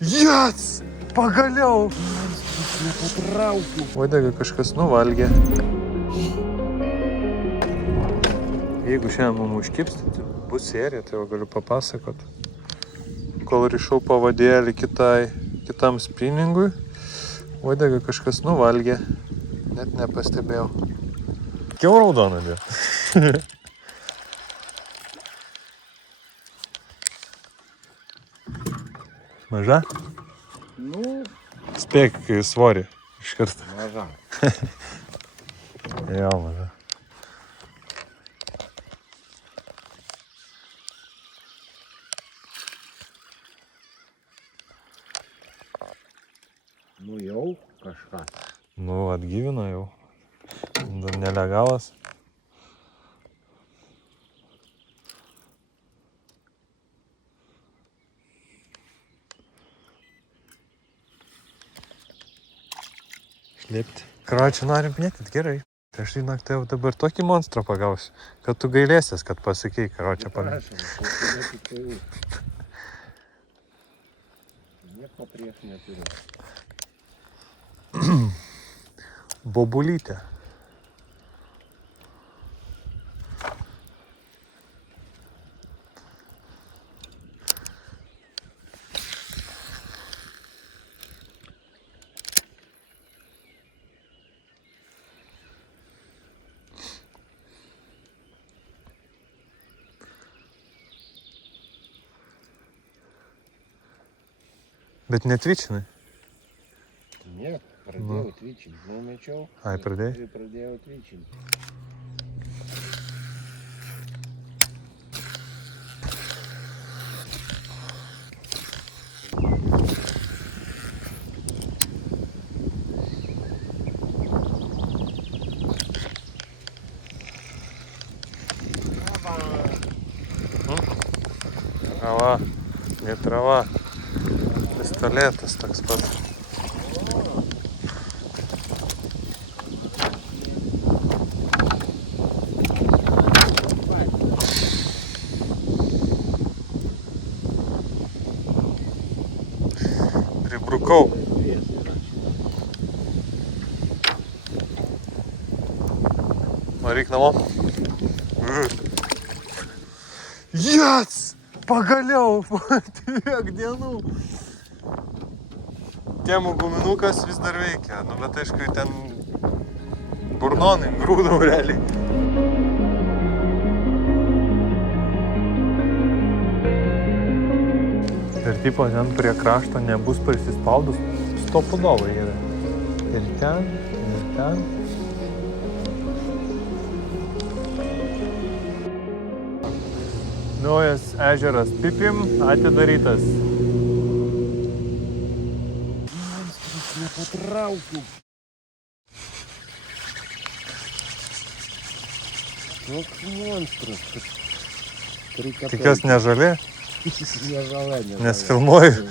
Jas! Pagaliau! Nepatraukiu. Uodegą kažkas nuvalgė. Jeigu šiandien mums užkips, tai bus serija, tai jau galiu papasakot. Kol rišau pavadėlį kitam spinningui, uodegą kažkas nuvalgė. Net nepastebėjau. Kiau raudoną dėl. Maža? Nu, Spėk svorį iš karto. maža. Jo, maža. Nu jau kažką. Nu, atgyvino jau. Dar nelegalas. Šlėpti. Karočią norim mėtyt, gerai. Tai aš žinok, tai jau dabar tokį monstrą pagausiu, kad tu gailėsies, kad pasakei, karočią pagausiu. Nieko prieš neturiu. Bobulytė. Bet netvičinai. Ne, pradėjau tvičinti. Numečiau. Ai, pradėjai? Ir pradėjau tvičinti. Trava. Ne trava. Pistoletas toks pat. Pribrukau. Varyk namo. Jas! Pagaliau! Tiek dienų! Temų guminukas vis dar veikia. Nu, bet aišku, ten burnonai grūdau realiai. Ir tipo ten prie krašto nebus prisispaudus, stopudovai yra. Ir ten, ir ten. Naujas ežeras Pipim atidarytas. Monstras, nepatraukiu. Toks monstras. Tikiuosi nežalė, Nežalė, nežalė. nes filmuoju.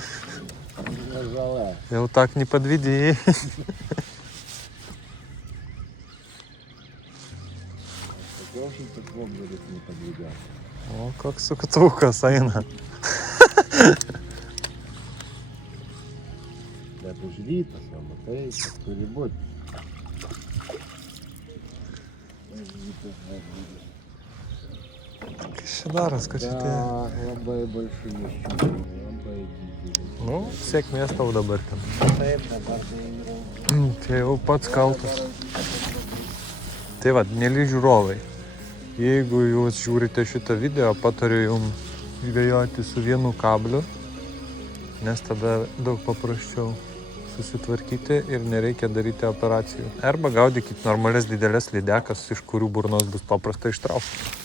Nežalė. Jau tak не подведи. Sakiau, šitas vobželis nepadvidė. O, koks suktukas eina. Bet užvytas, va, matai, kad turi būti. Užvytas, vobželis. Kas čia daras, kad čia tie... Labai balšių miščių. Labai didelis. Nu, sėkmės tau dabar ten. Taip, dabar tai yra. Čia jau pats kaltas. Tai va, mėly žiūrovai, jeigu jūs žiūrite šitą video, patariu jums žvejoti su vienu kabliu, nes tada daug paprasčiau susitvarkyti ir nereikia daryti operacijų. Arba gaudykit normalias didelės lydekas, iš kurių burnos bus paprasta ištraukti.